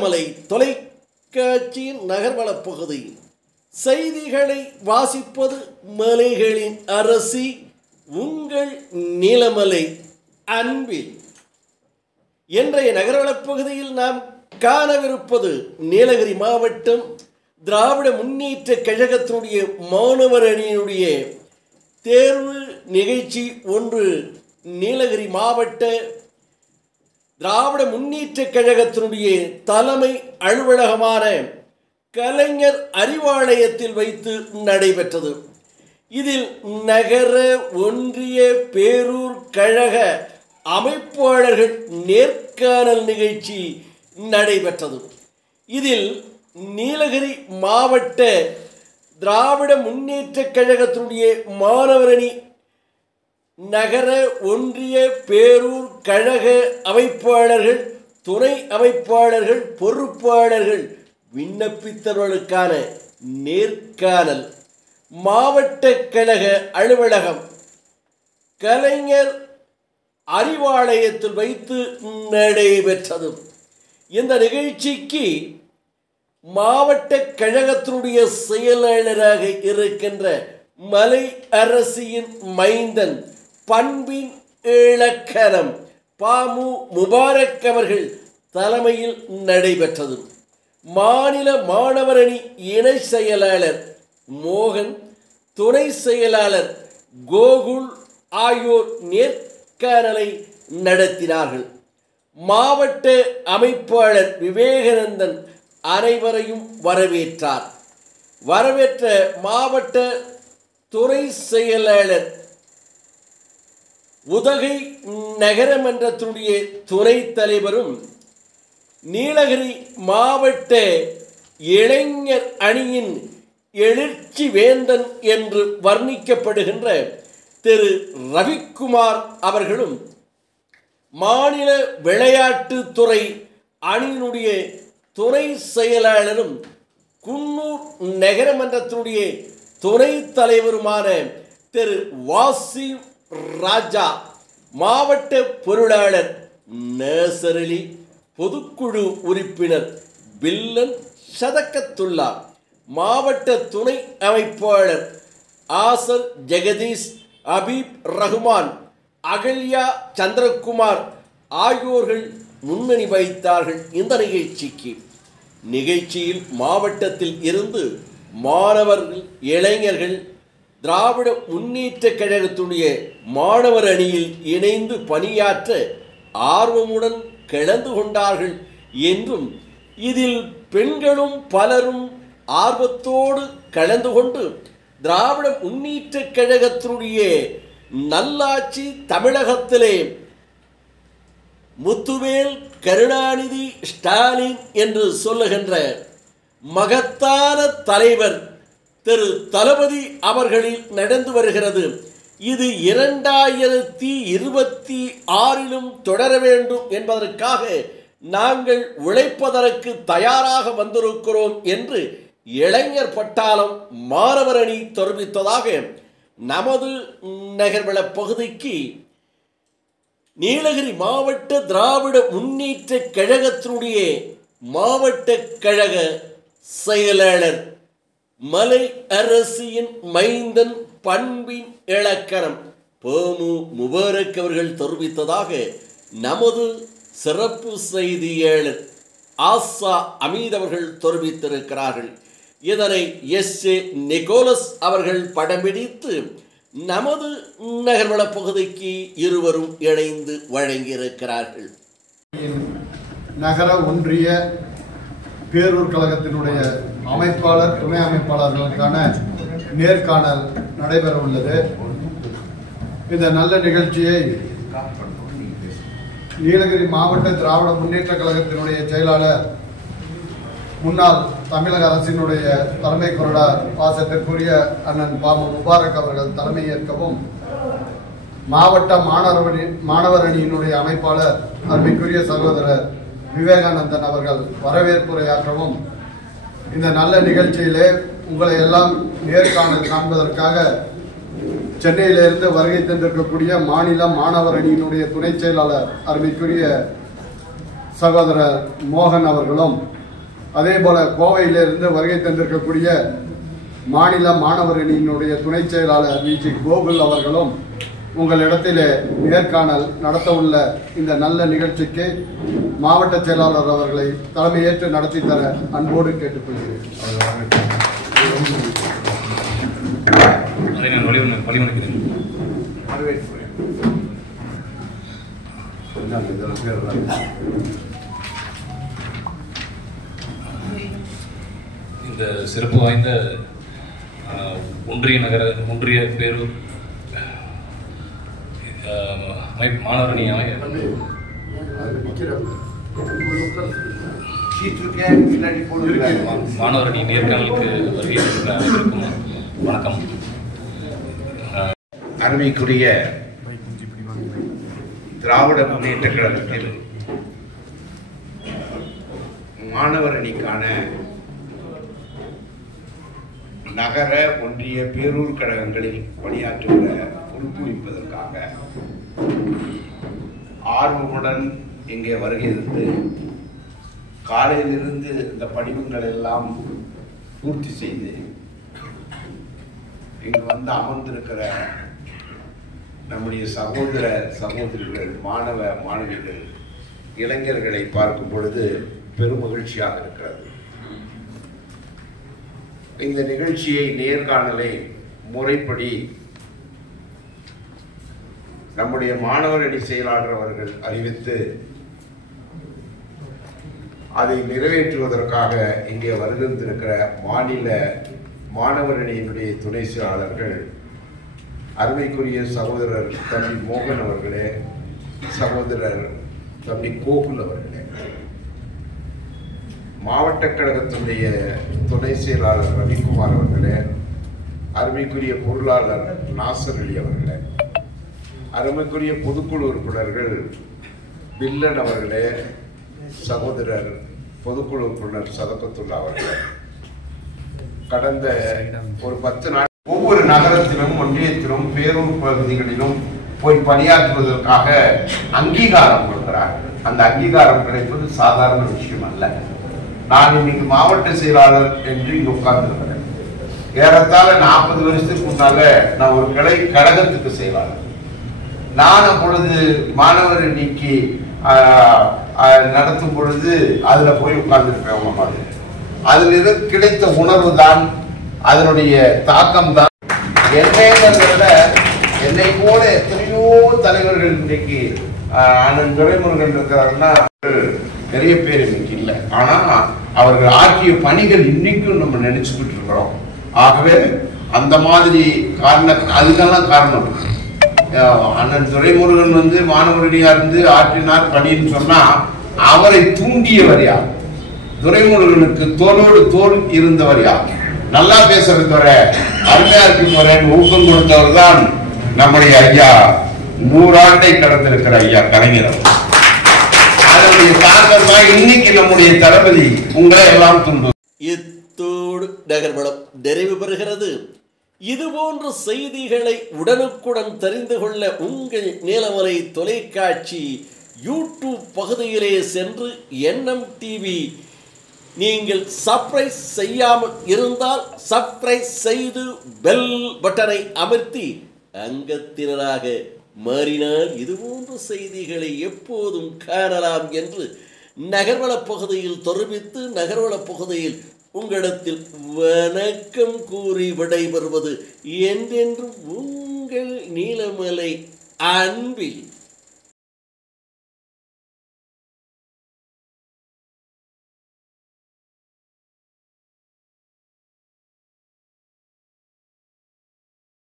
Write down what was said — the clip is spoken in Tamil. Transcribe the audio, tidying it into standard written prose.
நீலமலை தொலைக்காட்சியின் நகர்வளப் பகுதி. செய்திகளை வாசிப்பது மலைகளின் அரசி உங்கள் நீலமலை அன்பில். இன்றைய நகர்வளப் பகுதியில் நாம் காணவிருப்பது நீலகிரி மாவட்டம் திராவிட முன்னேற்ற கழகத்தினுடைய மாணவர் அணியினுடைய தேர்வு நிகழ்ச்சி ஒன்று நீலகிரி மாவட்ட திராவிட முன்னேற்ற கழகத்தினுடைய தலைமை அலுவலகமான கலைஞர் அறிவாலயத்தில் வைத்து நடைபெற்றது. இதில் நகர ஒன்றிய பேரூர் கழக அமைப்பாளர்கள் நேர்காணல் நிகழ்ச்சி நடைபெற்றது. இதில் நீலகிரி மாவட்ட திராவிட முன்னேற்ற கழகத்தினுடைய மாணவரணி நகர ஒன்றிய பேரூர் கழக அமைப்பாளர்கள், துணை அமைப்பாளர்கள், பொறுப்பாளர்கள் விண்ணப்பித்தவர்களுக்கான நேர்காணல் மாவட்ட கழக அலுவலகம் கலைஞர் அறிவாலயத்தில் வைத்து நடைபெற்றது. இந்த நிகழ்ச்சிக்கு மாவட்ட கழகத்தினுடைய செயலாளராக இருக்கின்ற மலை அரசியின் மைந்தன் பண்பின் இலக்கணம் பாமு முபாரக் அவர்கள் தலைமையில் நடைபெற்றது. மாநில மாணவரணி இணை செயலாளர் மோகன், துணை செயலாளர் கோகுல் ஆகியோர் நேர்காணலை நடத்தினார்கள். மாவட்ட அமைப்பாளர் விவேகானந்தன் அனைவரையும் வரவேற்றார். வரவேற்ற மாவட்ட துணை செயலாளர் உதகை நகரமன்றத்தினுடைய துணைத் தலைவரும் நீலகிரி மாவட்ட இளைஞர் அணியின் எழுச்சி வேந்தன் என்று வர்ணிக்கப்படுகின்ற திரு ரவிக்குமார் அவர்களும், மாநில விளையாட்டுத்துறை அணியினுடைய துணை செயலாளரும் குன்னூர் நகரமன்றத்தினுடைய துணைத் தலைவருமான திரு வாசிம் ராஜா, மாவட்ட பொருளாளர் நேசரலி, பொதுக்குழு உறுப்பினர் வில்லன் சதக்கத்துல்லா, மாவட்ட துணை அமைப்பாளர் ஆசர் ஜெகதீஷ், அபீப் ரஹ்மான், அகல்யா சந்திரகுமார் ஆகியோர்கள் முன்னணி வைத்தார்கள். இந்த நிகழ்ச்சியில் மாவட்டத்தில் இருந்து மாணவர்கள், இளைஞர்கள் திராவிட முன்னேற்ற கழகத்துடைய மாணவர் அணியில் இணைந்து பணியாற்ற ஆர்வமுடன் கலந்து கொண்டார்கள் என்றும், இதில் பெண்களும் பலரும் ஆர்வத்தோடு கலந்து கொண்டு திராவிட முன்னேற்ற கழகத்தினுடைய நல்லாட்சி தமிழகத்திலே முத்துவேல் கருணாநிதி ஸ்டாலின் என்று சொல்லுகின்ற மகத்தான தலைவர் திரு தளபதி அவர்களில் நடந்து வருகிறது. இது 2026 தொடர வேண்டும் என்பதற்காக நாங்கள் உழைப்பதற்கு தயாராக வந்திருக்கிறோம் என்று இளைஞர் பட்டாளம் மாணவர் அணி தெரிவித்ததாக நமது நகர்வள பகுதிக்கு நீலகிரி மாவட்ட திராவிட முன்னேற்ற கழகத்தினுடைய மாவட்ட கழக செயலாளர் மலை அரசியின் மைந்தன் பண்பின் இலக்கணம் பாமு முபாரக் அவர்கள் தெரிவித்ததாக நமது சிறப்பு செய்தியாளர் ஆசா அமீத் அவர்கள் தெரிவித்திருக்கிறார்கள். இதனை எஸ்.ஏ. நிக்கோலஸ் அவர்கள் படம் பிடித்து நமது நகர்வள பகுதிக்கு இருவரும் இணைந்து வழங்கியிருக்கிறார்கள். நகர ஒன்றிய பேரூர் கழகத்தினுடைய அமைப்பாளர், துணை அமைப்பாளர்களுக்கான நேர்காணல் நடைபெற உள்ளது. இந்த நல்ல நிகழ்ச்சியை நீலகிரி மாவட்ட திராவிட முன்னேற்ற கழகத்தினுடைய செயலாளர், முன்னாள் தமிழக அரசினுடைய தலைமை கொறடா பாசத்திற்குரிய அண்ணன் பாமு முபாரக் அவர்கள் தலைமையேற்கவும், மாவட்ட மாணவர் அணியினுடைய அமைப்பாளர் அன்பிற்குரிய சகோதரர் விவேகானந்தன் அவர்கள் வரவேற்புரையாற்றவும், இந்த நல்ல நிகழ்ச்சியிலே உங்களை எல்லாம் நேர்காணல் காண்பதற்காக சென்னையிலிருந்து வருகை தந்திருக்கக்கூடிய மாநில மாணவர் அணியினுடைய துணை செயலாளர் அருமைக்குரிய சகோதரர் மோகன் அவர்களும், அதே போல கோவையிலிருந்து வருகை தந்திருக்கக்கூடிய மாநில மாணவர் அணியினுடைய துணை செயலாளர் விஜி கோகுல் அவர்களும் உங்களிடத்திலே நேர்காணல் நடத்த உள்ள இந்த நல்ல நிகழ்ச்சிக்கு மாவட்ட செயலாளர் அவர்களை தலைமையேற்று நடத்தி தர அன்போடு கேட்டுக்கொள்கிறேன். இந்த சிறப்பு வாய்ந்த ஒன்றிய பேரூர் மாணவர் அணி மாணவர் அணி நேர்காணலுக்கு வருகை அனைவருக்கும் வணக்கம். அருமைக்குரிய திராவிட முன்னேற்ற கழகத்தில் மாணவர் அணிக்கான நகர ஒன்றிய பேரூர் கழகங்களில் பணியாற்றுகிற பொறுப்பு வைப்பதற்காக ஆர்வமுடன் இங்கே வருகிறது. காலையிலிருந்து இந்த படிவங்கள் எல்லாம் பூர்த்தி செய்து இங்கு வந்து அமர்ந்திருக்கிற நம்முடைய சகோதர சகோதரிகள், மாணவ மாணவிகள், இளைஞர்களை பார்க்கும் பொழுது பெரும் மகிழ்ச்சியாக இருக்கிறது. இந்த நிகழ்ச்சியை நேர்காணலை முறைப்படி நம்முடைய மாணவர் அணி செயலாளர் அவர்கள் அறிவித்து அதை நிறைவேற்றுவதற்காக இங்கே வருகின்றிருக்கிற மாநில மாணவர் அணியினுடைய துணை செயலாளர்கள், அருமைக்குரிய சகோதரர் தம்பி மோகன் அவர்களே, சகோதரர் தம்பி கோகுல் அவர்களே, மாவட்ட கழகத்தினுடைய துணை செயலாளர் ரவிக்குமார் அவர்களே, அருமைக்குரிய பொருளாளர் நாசர் அலி அவர்களே, அருமைக்குரிய பொதுக்குழு உறுப்பினர்கள் பில்லன் அவர்களே, சகோதரர் பொதுக்குழு உறுப்பினர் சதகத்துல்லா அவர்களே, கடந்த ஒரு 10 நாள் ஒவ்வொரு நகரத்திலும் ஒன்றியத்திலும் பேரூர் பகுதிகளிலும் போய் பணியாற்றுவதற்காக அங்கீகாரம் கொடுக்கிறார். அந்த அங்கீகாரம் கிடைப்பது சாதாரண விஷயம் அல்ல. நான் இன்னைக்கு மாவட்ட செயலாளர் என்று இங்கு உட்கார்ந்திருக்கிறேன். ஏறத்தாழ 40 வருஷத்துக்கு முன்னால நான் ஒரு கழகத்துக்கு செயலாளர். நான் அப்பொழுது மாணவர் அணிக்கு நடத்தும் பொழுது அதுல போய் உட்கார்ந்துருப்பேன். அதுல இருந்து கிடைத்த உணர்வு தான், அதனுடைய தாக்கம் தான். என்னை போல எத்தனையோ தலைவர்கள் இன்றைக்கு அண்ணன் துரைமுருகன் இருக்கிறாருன்னா நிறைய பேர் இன்னைக்கு இல்லை. ஆனா அவர்கள் ஆற்றிய பணிகள் இன்னைக்கும் நம்ம நினைச்சுக்கிட்டு இருக்கிறோம். ஆகவே அந்த மாதிரி அதுக்கெல்லாம் காரணம் அண்ணன் துரைமுருகன் வந்து மாணவரடியா இருந்து ஆற்றினார் பணின்னு சொன்னா அவரை தூண்டியவர் யார்? துரைமுருகனுக்கு தோளோடு தோல் இருந்தவர் யார்? நல்லா பேசுறது வர, அருமையா இருக்கு ஊக்கம் கொடுத்தவர் தான் நம்முடைய ஐயா 100 ஆண்டை கடந்திருக்கிற ஐயா கலைஞர். அதனுடைய தாக்கம் தான் இன்னைக்கு நம்முடைய தளபதி உங்களை எல்லாம் துண்டு. இத்தோடு நகர்வளம் நிறைவு பெறுகிறது. இதுபோன்ற செய்திகளை உடனுக்குடன் தெரிந்து கொள்ள உங்கள் நீலமலை தொலைக்காட்சி யூடியூப் பகுதியிலே சென்று என்எம் டிவி நீங்கள் சப்ஸ்கிரைப் செய்யாமல் இருந்தால் சப்ஸ்கிரைப் செய்து பெல் பட்டனை அமர்த்தி அங்கத்தினராக மாறினால் இதுபோன்ற செய்திகளை எப்போதும் காணலாம் என்று நகர்வள பகுதியில் தெரிவித்து நகர்வள பகுதியில் உங்களிடத்தில் வணக்கம் கூறி விடைபெறுவது என்றென்றும் உங்கள் நீலமலை அன்பில்